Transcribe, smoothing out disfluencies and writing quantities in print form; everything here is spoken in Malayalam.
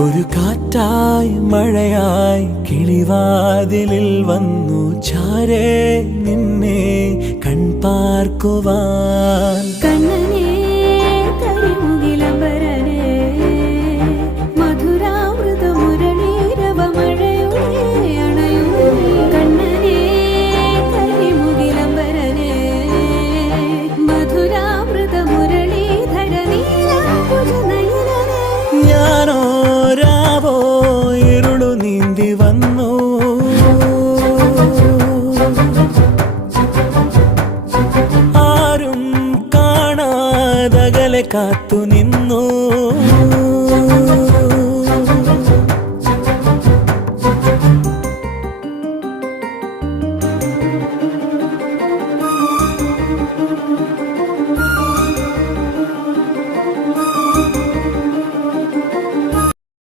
ഒരു കാറ്റായി മഴയായി കിളിവാതിലിൽ വന്നു ചാരേ നിന്നെ കൺപാർക്കുവാൻ. കണ്ണനേ കരിമുകിലംബരനേ മധുരാമൃത മുരളീരവ മഴയുടെ അണയുന്നേ. കണ്ണനേ കരിമുകിലംബരനേ മധുരാമൃത മുരളീധര നീലാംബുജ നയനനേ. ഞാനോ രാവോ ഇരുളു നീന്തി വന്നു, ആരും കാണാതകലെ കാത്തു